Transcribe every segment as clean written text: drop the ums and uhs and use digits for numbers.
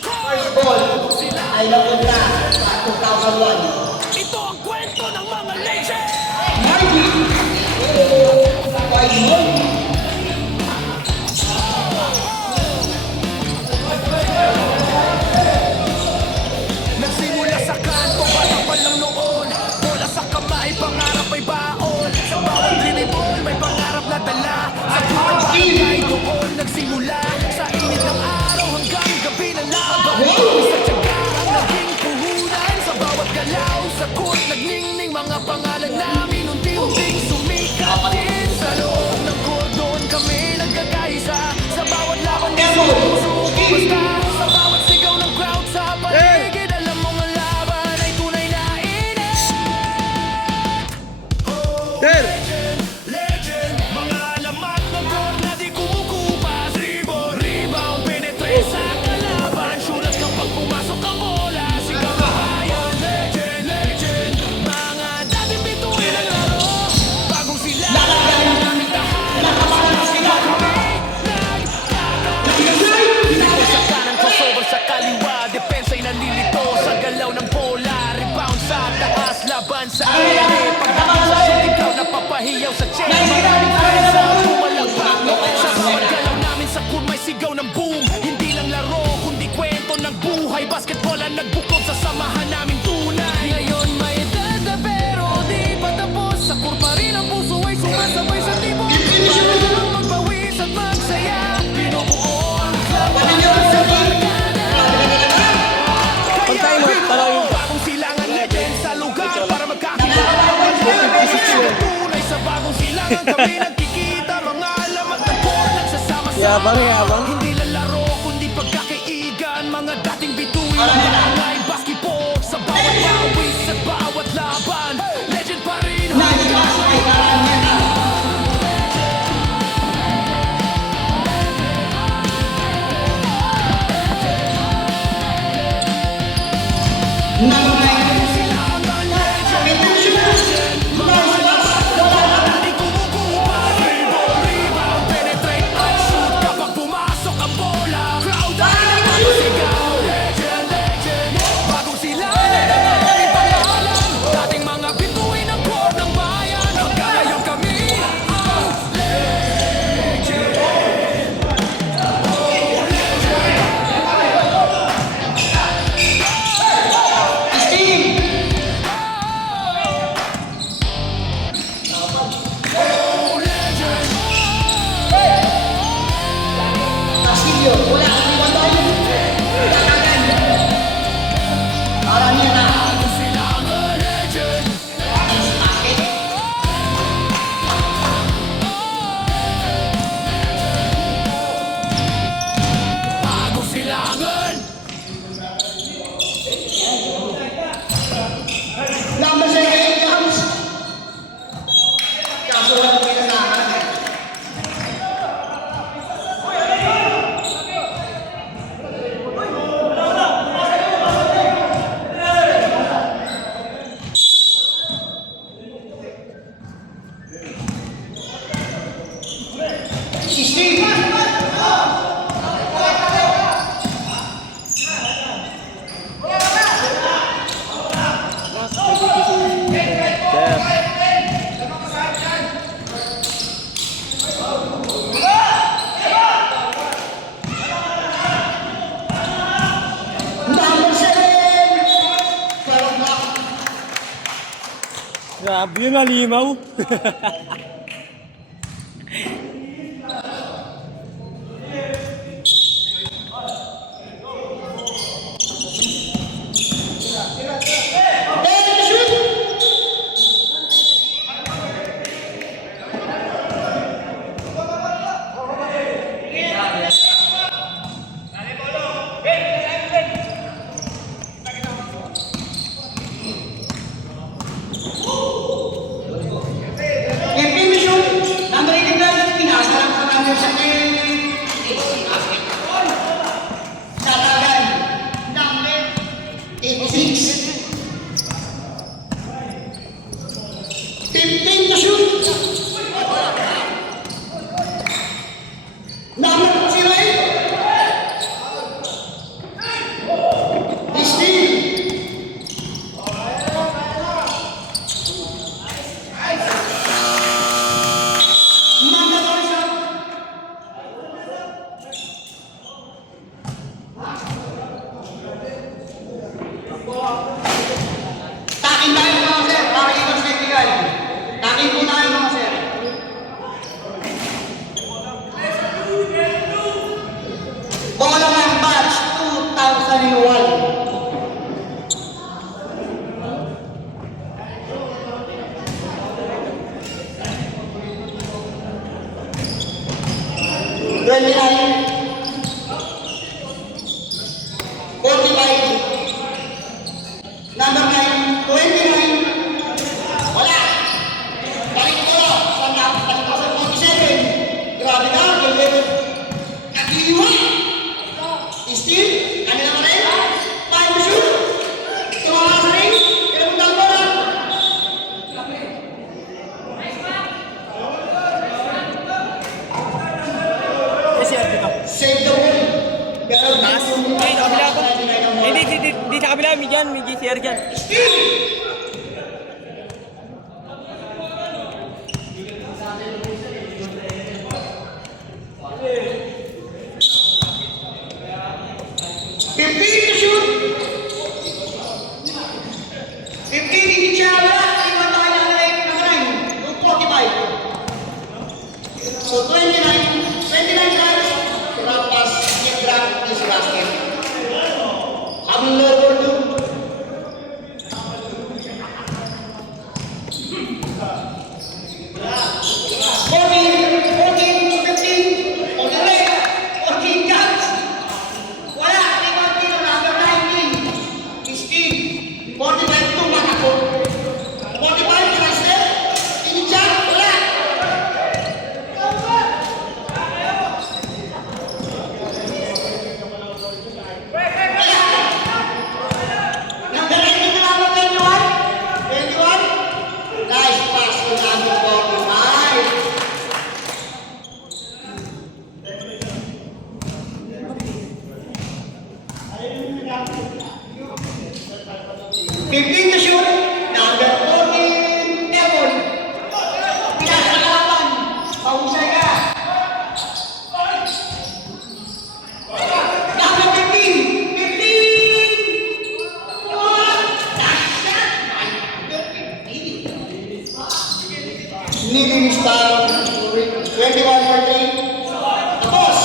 First ball ay napunta sa 2001. Ito ang kwento ng mga legend! Marty! Why Marty? Nagsimula sa kanto, bata pa lang noon. Bola sa kamay, pangarap ay baon. Sa bawat dribble, may pangarap na dala. Sa tuwang barangay doon nagsimula. Sa init ng araw hanggang gabi na laban. Sa tiyaga ang naging puhunan. Sa bawat galaw, sa court nagningning mga pangalan namin. Unti-unting sumikat din. Sa loob ng cordon kami nagkakaisa. Sa bawat laban na sumusuko basta. Sa bawat sigaw ng crowd sa paligid. Alam mong ang laban ay tunay na init. Legend, mga alamat ng goal na di kumukupas. Rebound, penetrate sa kalaban. Sulat kapag pumasok ang bola. Sigaw na bayan, legend. Mga dating bituin ang laro. Bagong sila namin tahanan. Sa kanan, crossover sa kaliwa. Depensa ay nalilito sa galaw ng bola. Rebound sa taas, laban sa ere. Pagdating sa shooting crowd, napapahiyaw sa chair. Maraming fans ang pumalakpak. Sa bawat galaw namin sa court may sigaw ng boom. Hindi lang laro, kundi kwento ng buhay. Basketball ang nagbukod sa samahan namin tunay. Ngayon may edad na pero di pa tapos. Sa court pa rin ang puso ay sumasabay sa tibok. Para lang magpawis at magsaya. Binubuo ang club sa barkada. Kaya binubuo bagong silangan legend sa lugar para magkakilala. Tunay sa bagong silangan kami nagkikita. Mga alamat ng court nagsasama-sama. Hindi lang laro kundi pagkakaigan. Mga dating bituin ng barangay basketball. Sa bawat pawis at bawat laban. Legend pa rin hanggang silangan legend. Mga alamat ng bola na di kumukupas. Rebound, penetrate at shoot kapag pumasok ang bola. Crowd ay napapasigaw. Legend. Bagong silangan ang aming pangalan. Dating mga bituin ng court ng bayan. Hanggang ngayon kami ang legend. Steve! Castillo, wala kang iwan tayo. Kakagan. Para niya na. Silangan legend. Bakit? Bagong silangan. Number 7 comes. Kaso lang pinanahan. Si Steve. Number 7. Parang block. Grabe yun, halimaw. And shoot. And finish Kanina ka rin. Time to shoot. Tumama sa ring. Pinagpunta ang bola. Save the ball. Pero Taas. Ay, sa kabila ako. Hindi sa kabila. May dyan. May GCR dyan. Steve! Fifteen to shoot. 15 hindi siya wala. Iwan na kanya ng 45. So 29 guys. Drop pass. Get drop. Easy basket. Habang lower to. Nice pass to number 15 to shoot. Number 14, Ebon. Pinasalapan. Pahusay ka. Number 15. 15. Last shot. Niging style. 21 for 3. Tapos.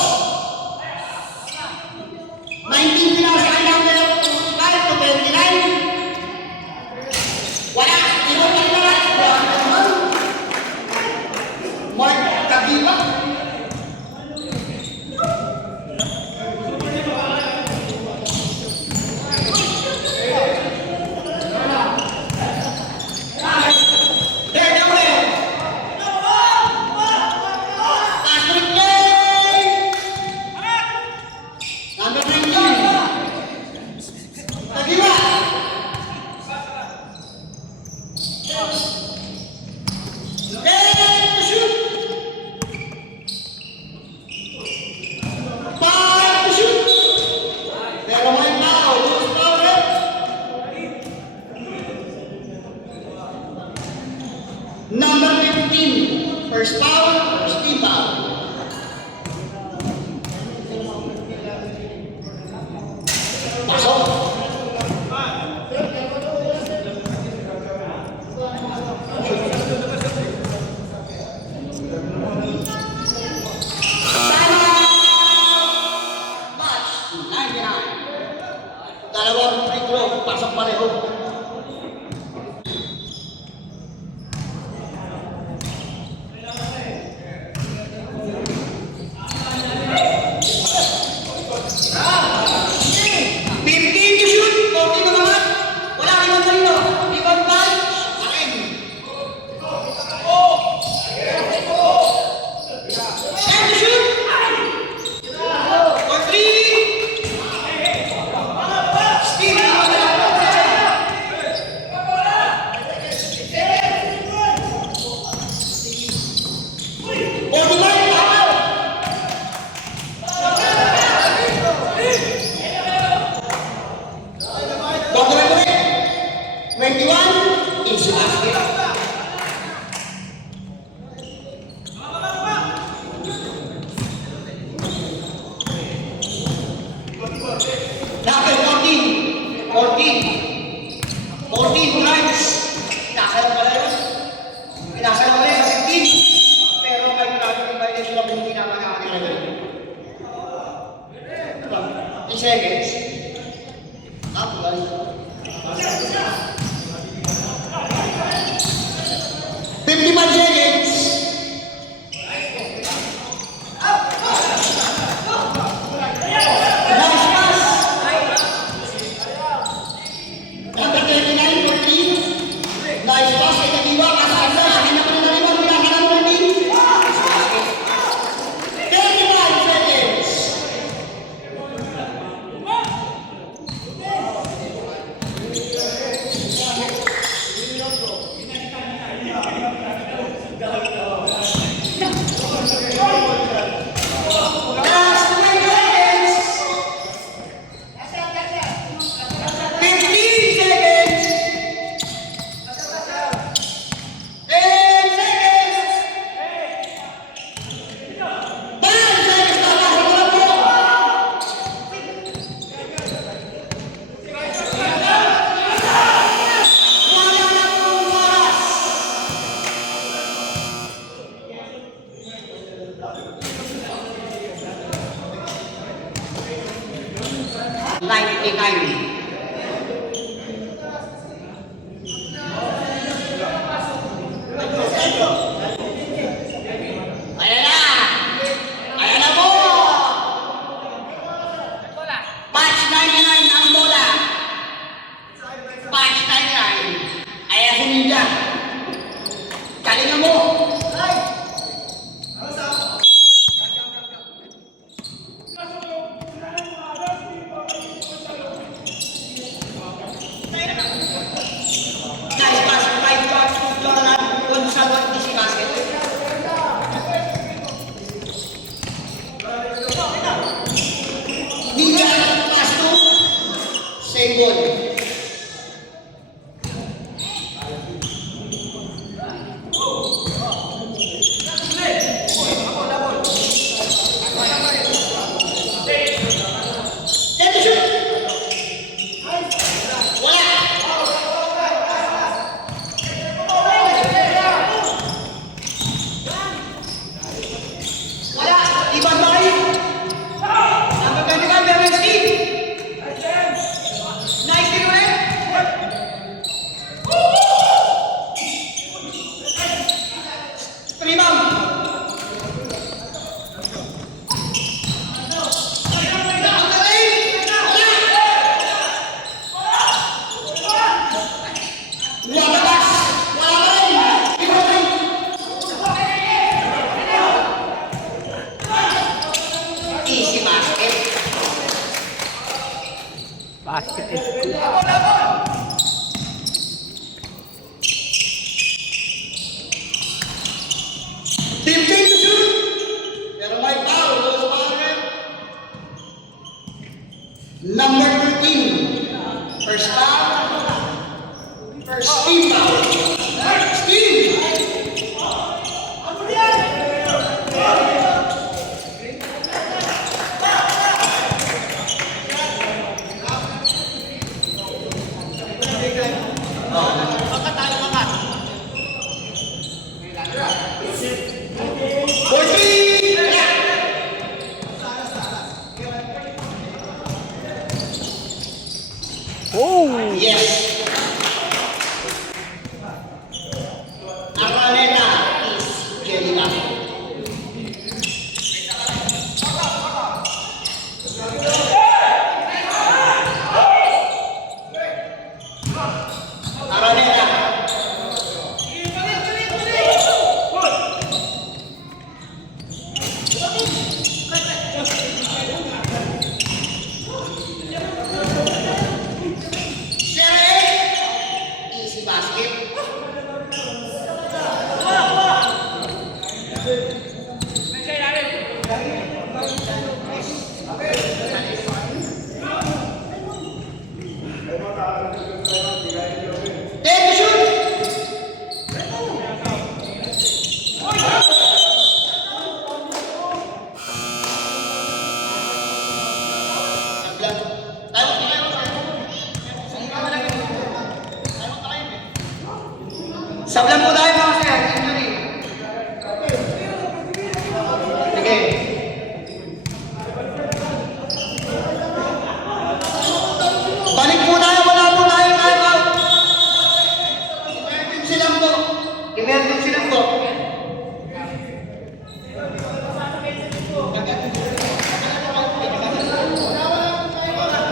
19 pinasa kay number 5 to 29. Wala! Iwan ka na lang! Wala ka naman! Mark Kagiba! Third away! Patrick Gay! Number 19! Kagiba! Number 15, first foul, first team foul. Pasok. Match 99. Dalawang free throw, pasok pareho. Number 14 runs. Pinasal pala yun. Pinasal pala yun sa 15. Pero may maraming violation na kung pinapanakan nila yun. 3 seconds. Tapos. 55 seconds. Number 39 for 3. Nice pass kay Kagiba. Kasama sa kanya pa rin na limang pinakanan ng team. 35 seconds. Ayan na! Ayan na po! Patch 99 ang bola. Patch 99. Ayan si Ninja. Galingan mo! Nice pass, 5 shots, 2 Jordan, Gonzalo at DC Basket. Ninja, pass 2, same goal. Then to shoot. Wala. Wala. Ibang bakit? Ang maganda meron Steve. Nice din ulit. Rebound. Ang galing. Wala. Lumabas. Wala pa rin. Easy basket. Basket is good. Team to shoot. Pero may foul. Goes Barrett. Number 13. First foul. First team foul. First team. Oh! Yes. Araneta is getting up. Araneta. Easy basket. Take the shoot. Sablan po tayo mga sir. Injury. Sige. Balik po tayo. Wala po tayo time out. Emergency lang po. Emergency lang po.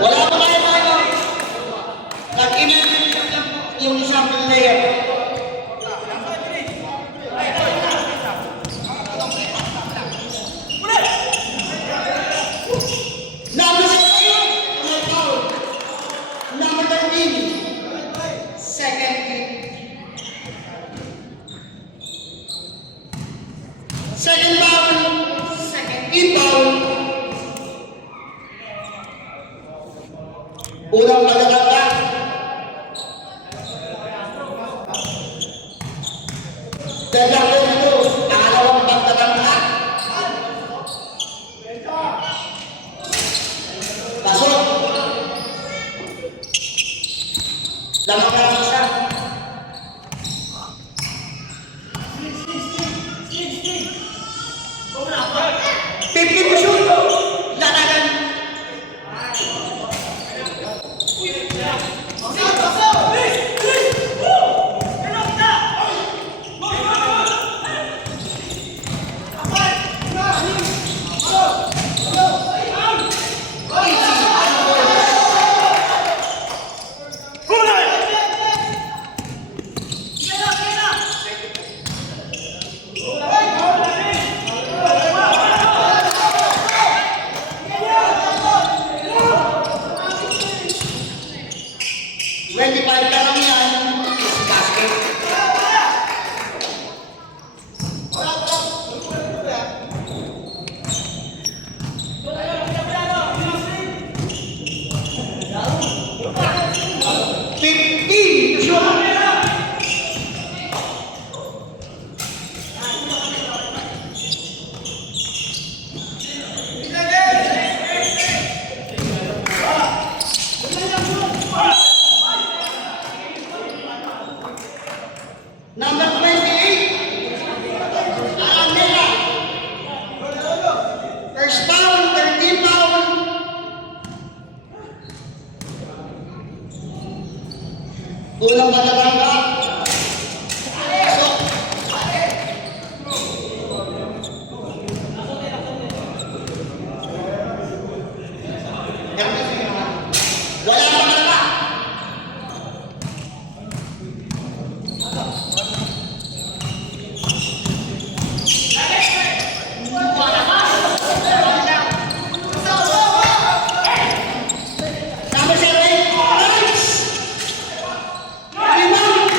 Wala po tayo time out. Nag-emergency lang po yung isang player. Number 7, foul. Number 13, second team. Second foul, second team foul. Unang pagkakata. Dalawang ito, pangalawang pagkakata. Pasok. Lamang ka lang isa. 50 to shoot. Latagan. 25 ka lang yan. Easy basket. Fifteen to shoot. Number 28, Aranela. First foul, 13 foul. Unang patatangga. So, wala pa talaga. Number 7, nice! Rebound!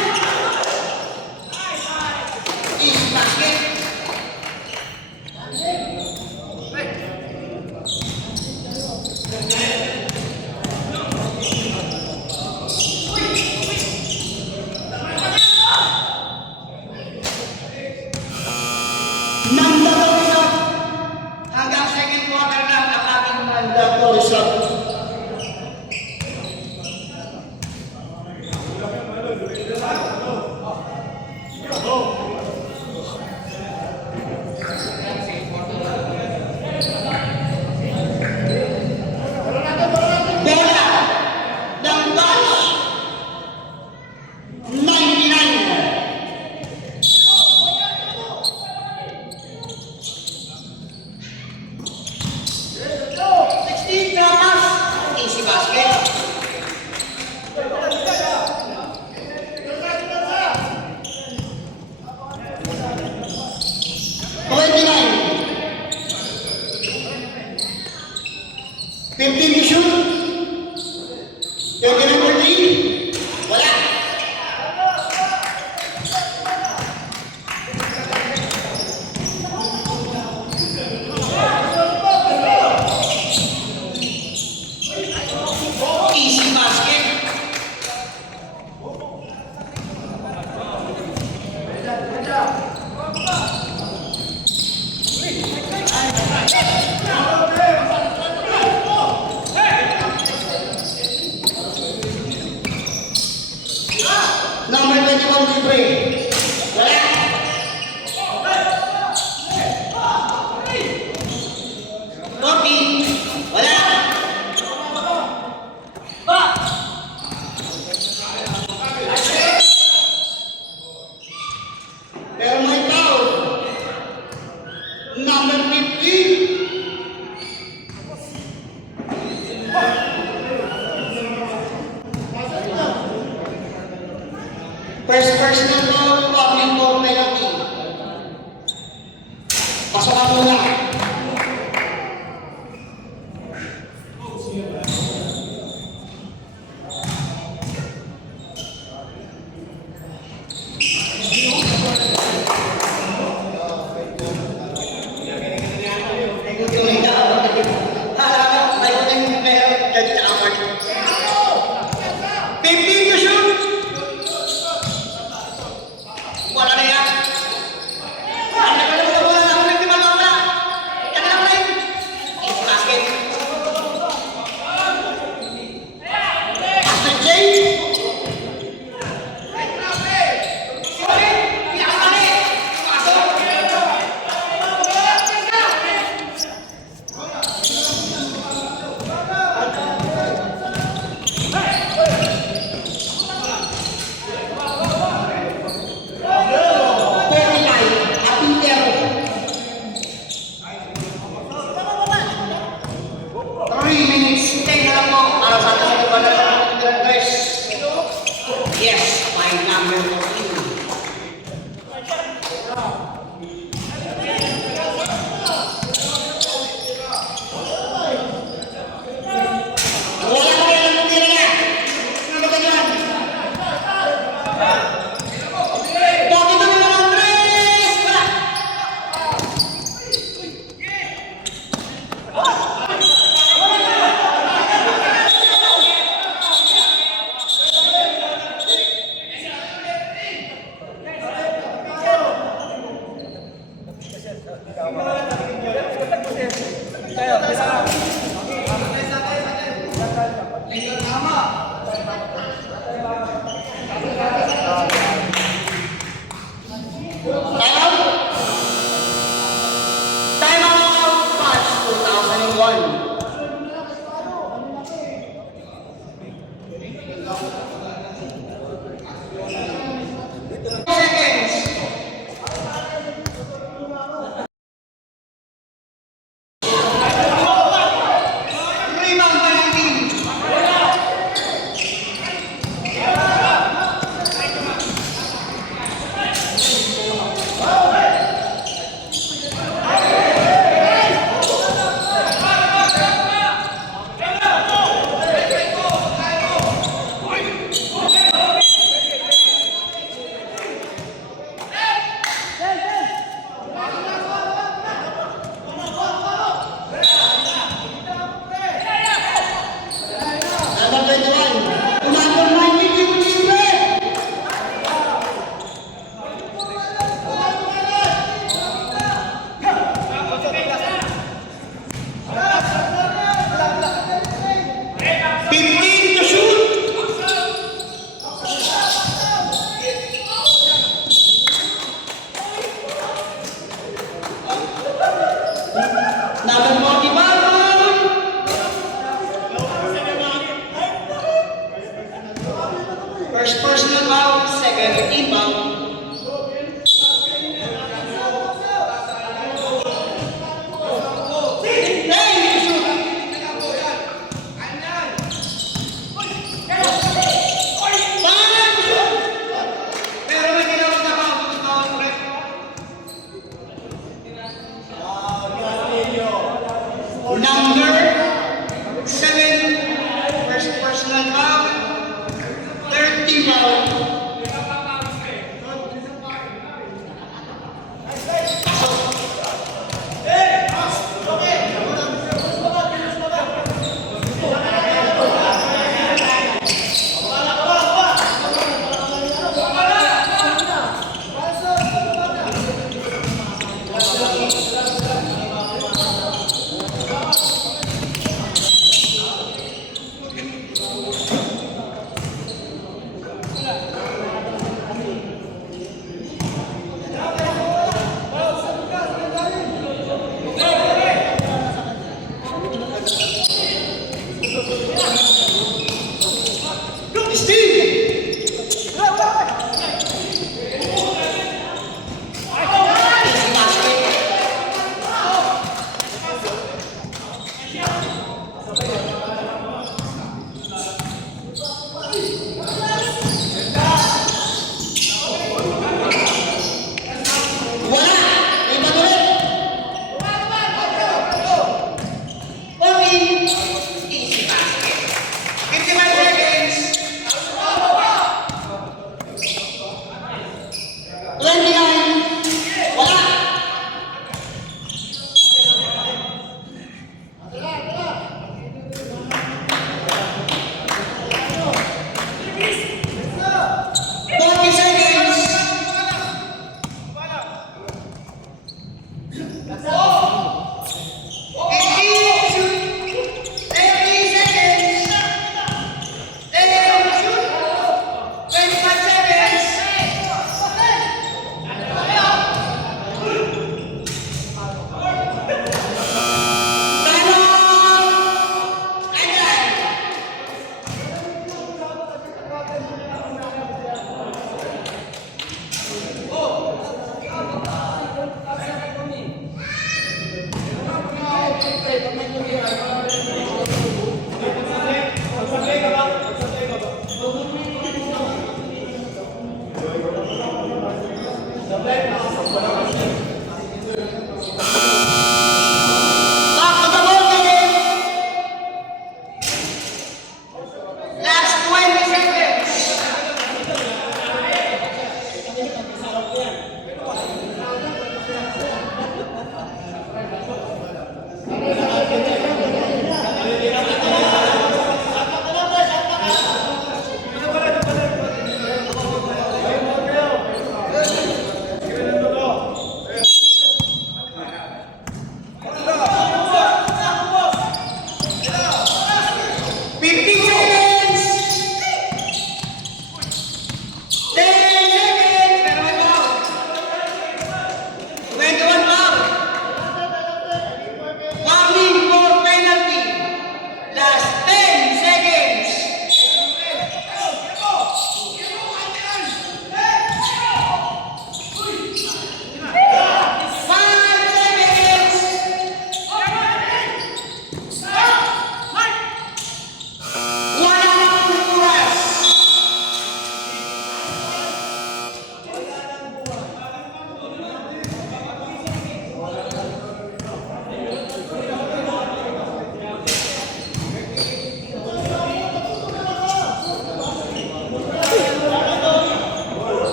Easy basket. Mandatory shot. Hanggang second quarter lang ang ating mandatory shot. Bola ng Bucks. 99. Sixteen dramas. Easy basket. $29. 15 to shoot. 39 for 3. Wala. Easy basket. Number 21, libre. Wala. Kopi. Wala. Pero may foul. Number 15. First personal foul, public foul penalty. Pasokan muna. Pimpin to shoot. Wala na yan. Wala na wala. Time out patch 2001. Seconds. Rebound by ang team. Number 21. Number 9, Mickey Gutierrez. Fifteen to shoot. Number 41. First personal foul, second team foul. Pero may ginawag na foul, foul, correct? Number 7, first personal foul, third team foul.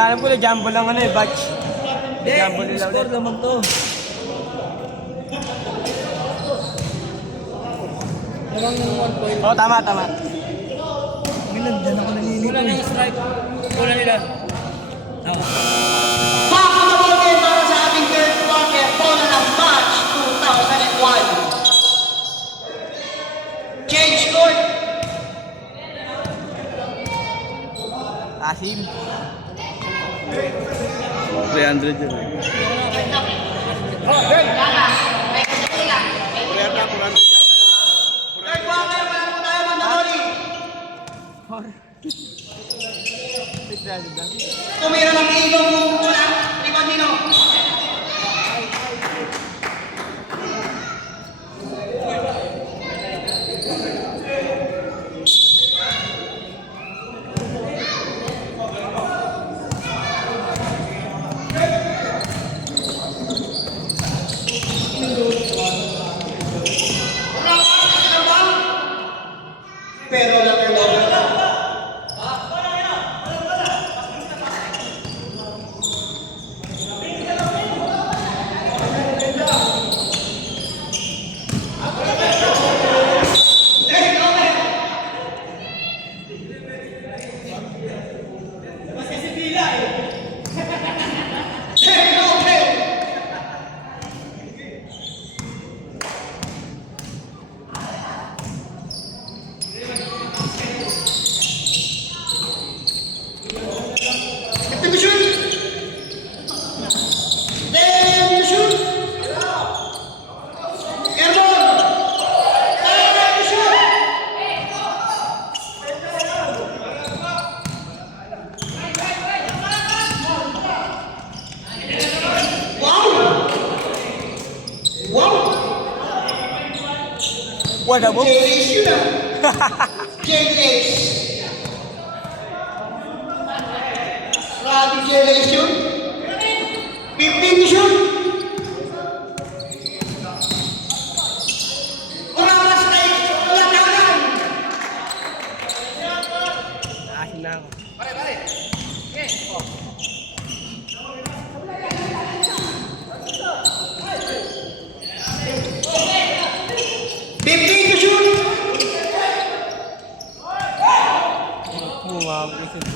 Alam ko na jumbo lang ano eh, batch. Jumbo nila Score ulit. naman to. Lamang ng 1 point. Oo, tama, tama. Ilan, dyan ako nalilito. Kulang ng strike. Kulang nila. Tama. Back on the ball game para sa ating third quarter. Bola ng match 2001. Change court. Asim. 300 yun. Third quarter, wala po tayo mandatory. Tumira ng ilong mong kulang. Rebound nino. Pero na-turnover na. Wala mo? J-Ace yun ah. J-Ace. Grabe J-Ace yun. 15 yun. Oras na yun. Wala na lang. Asim na ako.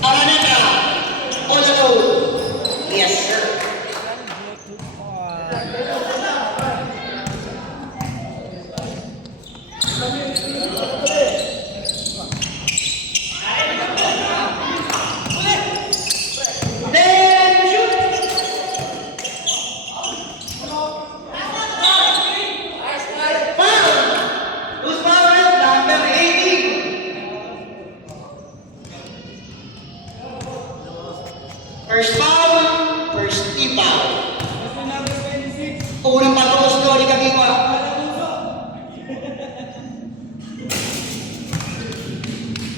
Araneta, all alone. Yes, sir. Then shoot. Foul. Who's foul? Number 18. First foul, first team foul. Unang patungos doon ni Kagiwa.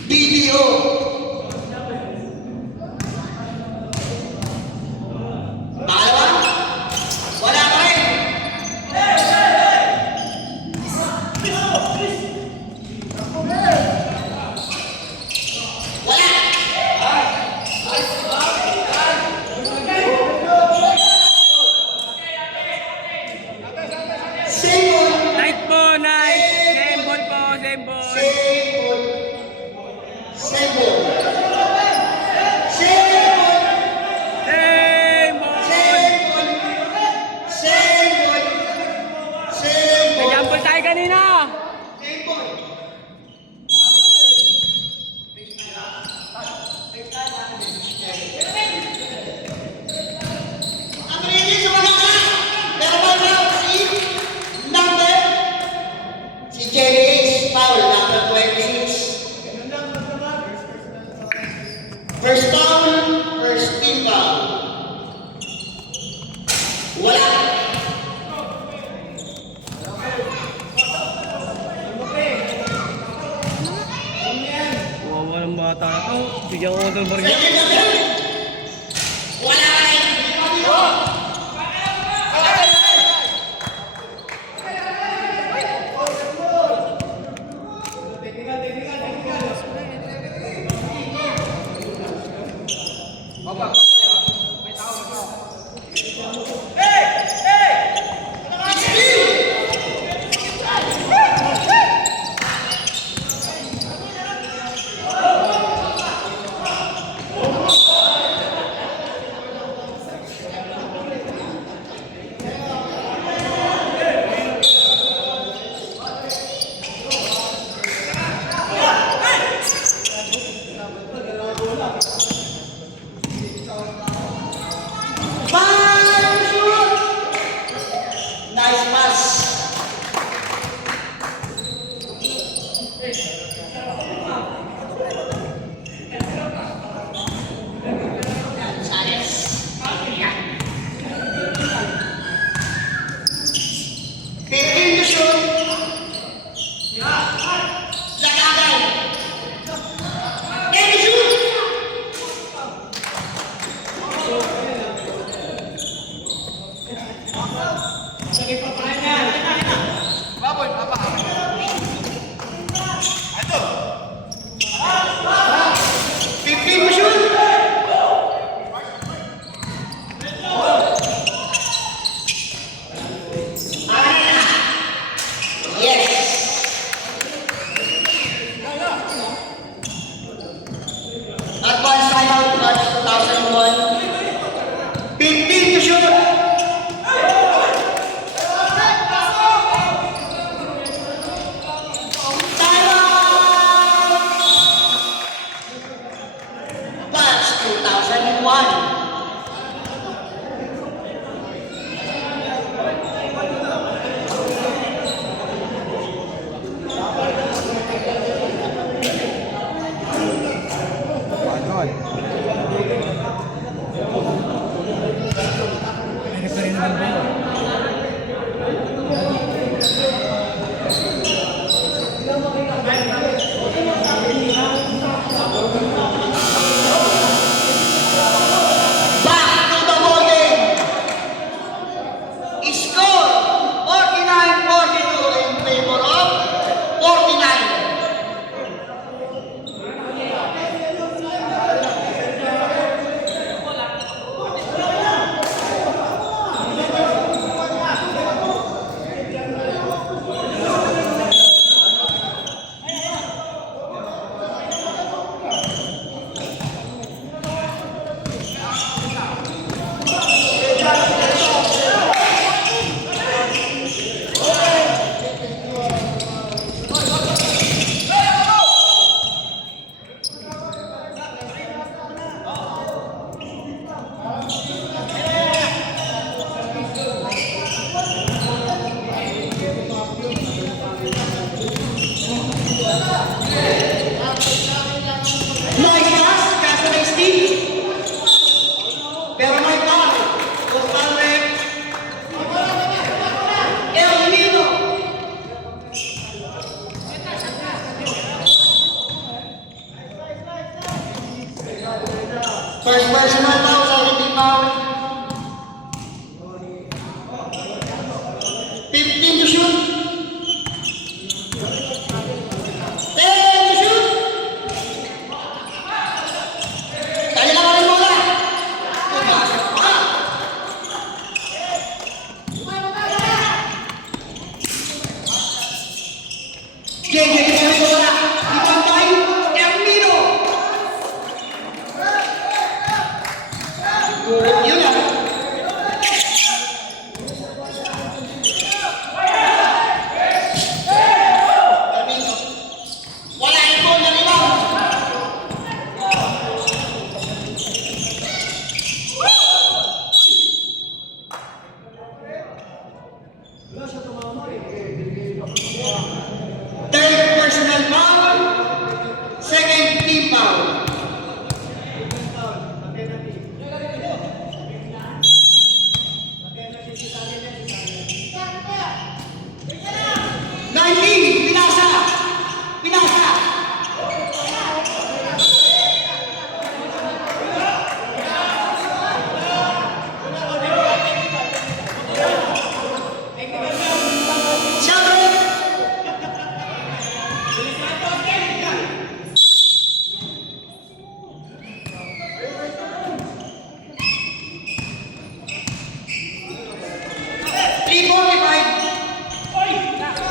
BDO. Pangalawa? Wala pa rin. Wala. Same ball. Night po, night. Same ball po, same ball. Same ball. Same ball. Same ball. Same ball. Same ball. Same ball. Same ball. Nag-jumble tayo kanina. Same ball. Ang ringin sa mga ka. Meron ba si number? Si J.Ace foul, number 26. First foul, first team foul. Wala. Walang bata na to. Bigyan ko ng barya. Wala ka rin.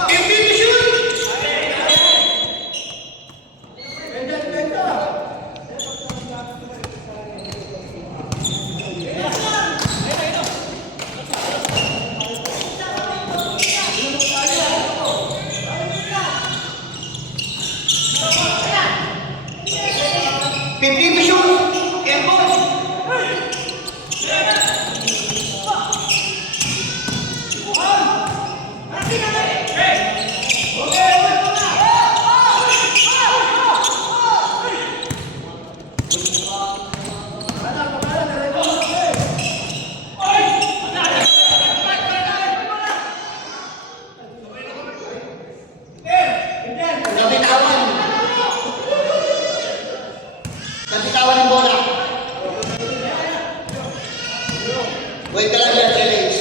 50 to shoot. Fifteen to shoot. Airball. Nabitawan. Nabitawan ng bola. Wait ka lang yan, Felix.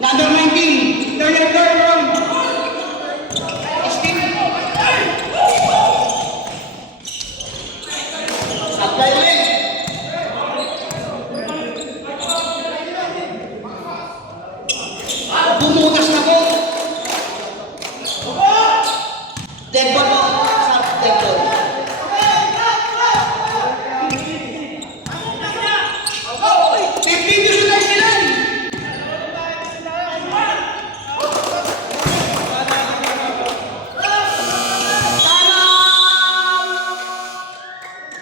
Number 19. Turn. Steve. Apply ulit. Bumutas na po. Dead ball po. Sa dead ball. Fifteen to shoot sila.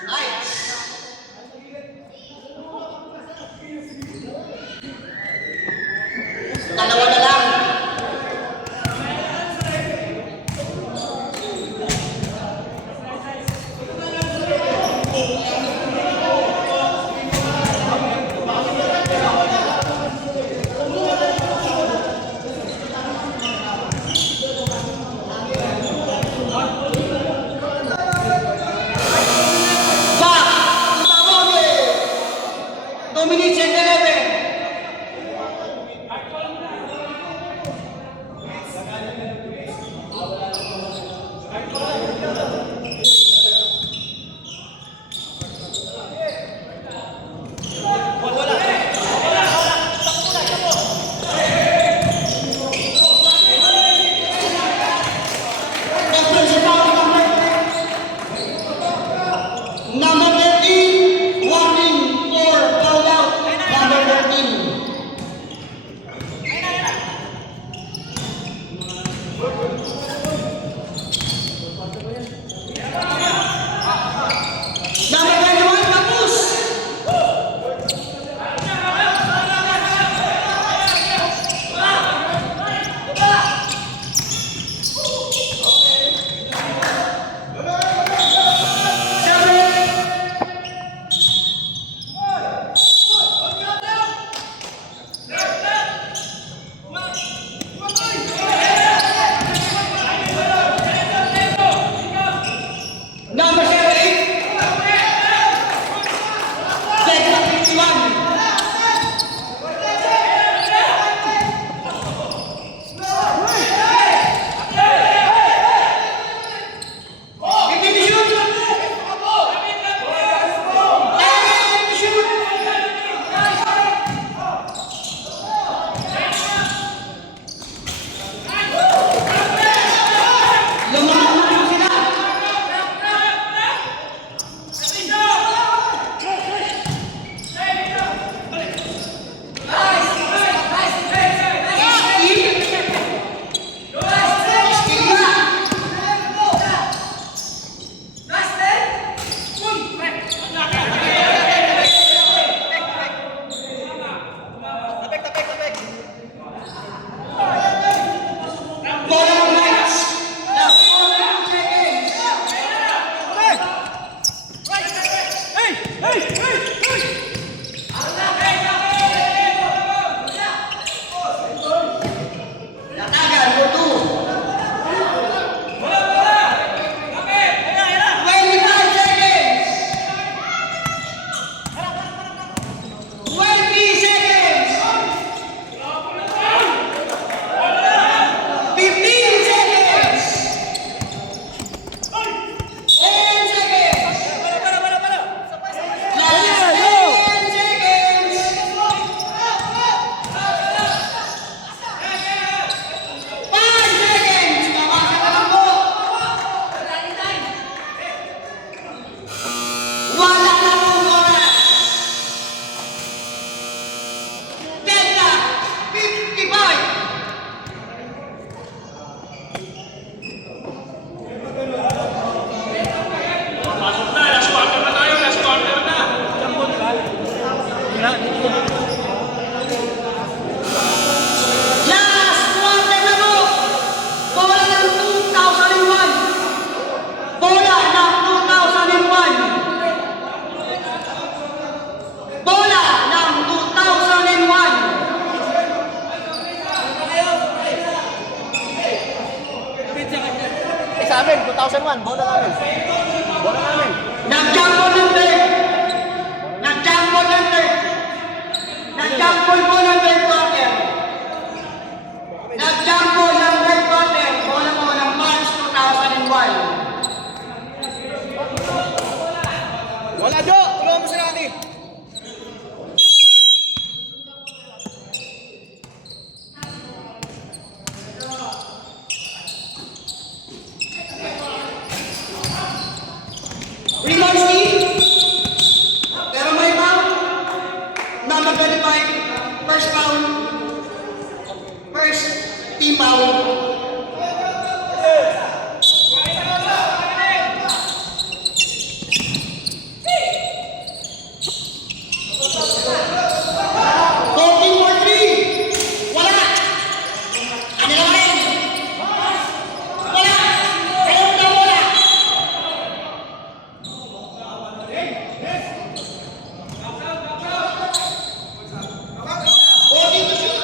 Nice. Dalawa na lang. Minutes and 11. Number 13, warning for foul out. Number 13. Last quarter na po. Bola ng 2001. Bola ng 2001. Bola ng 2001. Sa amin, 2001, bola namin. Bola namin. Nag-jump ng third. Nag-jump ng third. Nag-jump po ng third quarter. Nag-jump ng third quarter. Bola po ng March 2001. Wala, Jo! Tulungan mo si Rani. Rebound team. Pero may foul. Number 25. First foul. First team foul. Voting for three. Wala. Kanila rin. Wala. Ayaw na wala. Voting to shoot.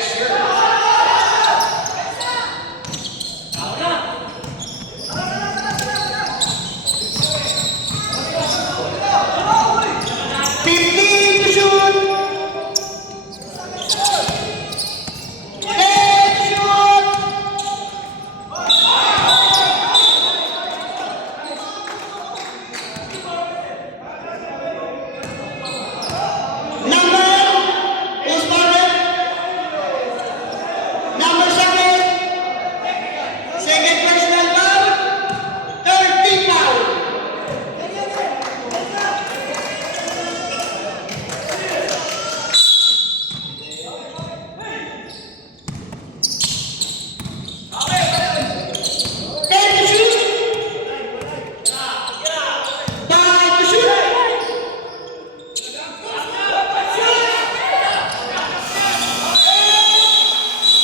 Yes, sir. Fifteen to shoot. Ten to shoot. Number, who's forward? Number 7. Second personal foul. Third team foul. Ten to shoot. 5 to shoot.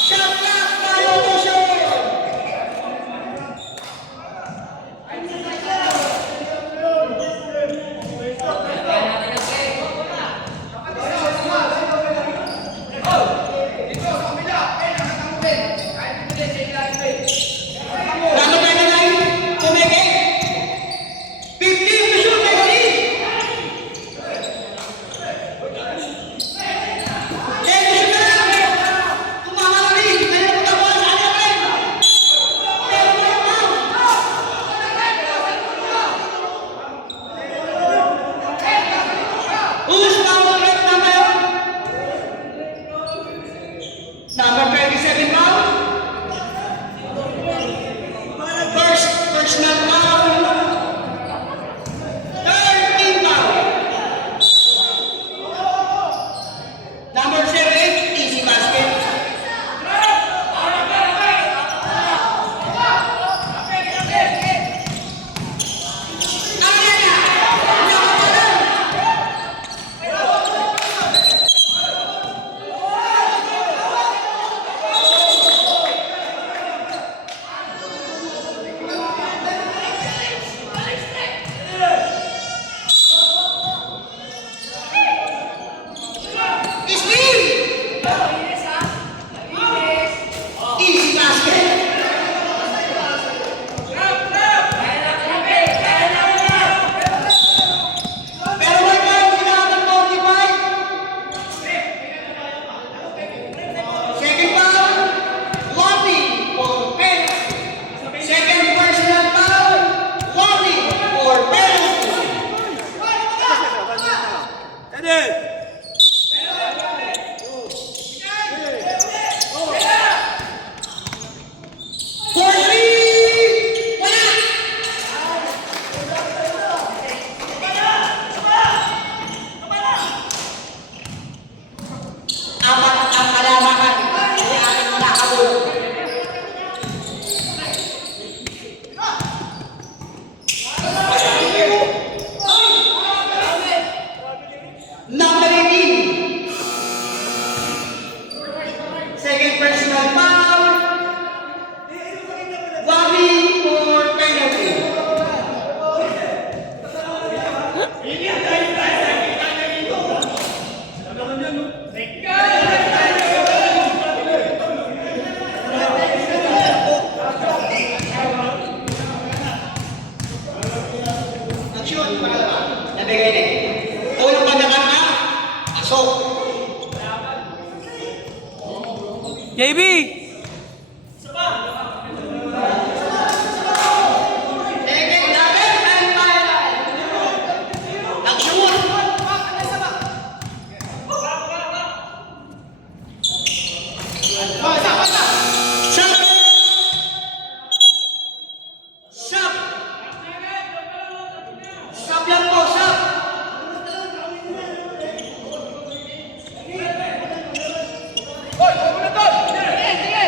Shot clock violation. Number 99, tumigil. 15 to shoot, Beverly. 10 to shoot na lang. Tumama na rin. Ngayon po tapo sa kanya pa rin. Pero wala pa. Who's foul rate number? Number 27 foul. First personal foul. Third team foul. Number 7, easy basket. Ayan na! Nakapala! Steve! Easy basket. Pero may foul sila ng 45. Second foul, warning for penalty. Second personal foul, warning for penalty. For three, wala. Apat ang kalamakan. Kaya ang nakabulong. Number 18. Second personal foul. Bobby for penalty. Action, pangalawa. Nabigay din. Unang pagdakan na, asok. JB! Second double and final. Nag-shoot. Shot. Shot. Shot lang po, shot. Sige.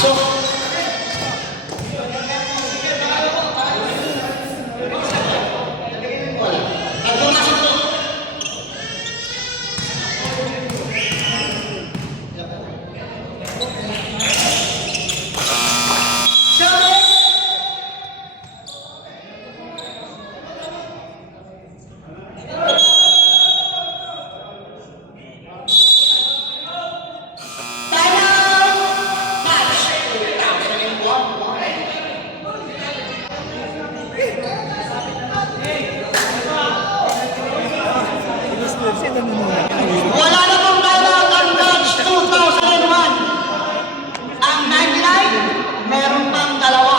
Pasok. Ang pumasok po. Sorry. Timeout! Match 2001. Wala na pong timeout ang match 2001. Ang 99, meron pang dalawa.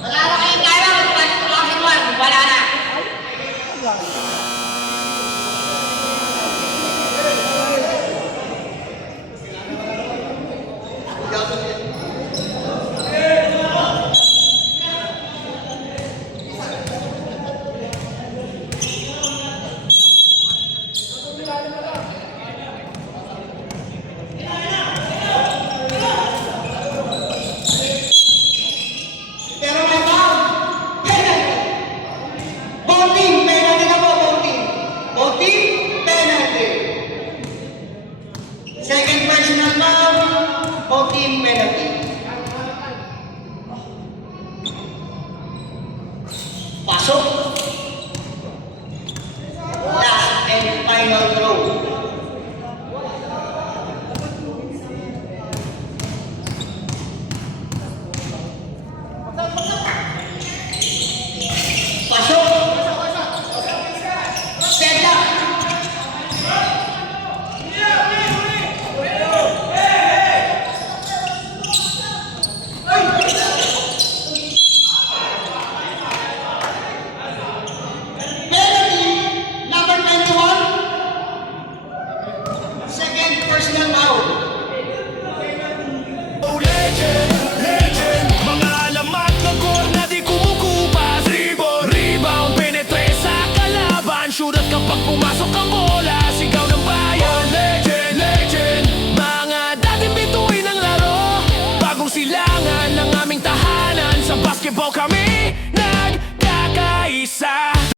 Wala na kayong timeout, match 2001. Wala na. Pero may foul. Penalty. Voting. Penalty na po, voting. Voting. Penalty. Second personal foul. Voting. Penalty. Pasok. Last and final throw. Pasok. Set up. Penalty number 21. Second personal foul. Oh, legend, legend. Mga alamat na gol na di kumukupas. Rebound, penetrate sa kalaban. Shoot at kapag pumasok ang bola, sigaw ng bayan. Legend, legend. Mga dating bituin ng laro. Bagong silangan ng aming tahanan. Sa basketball kami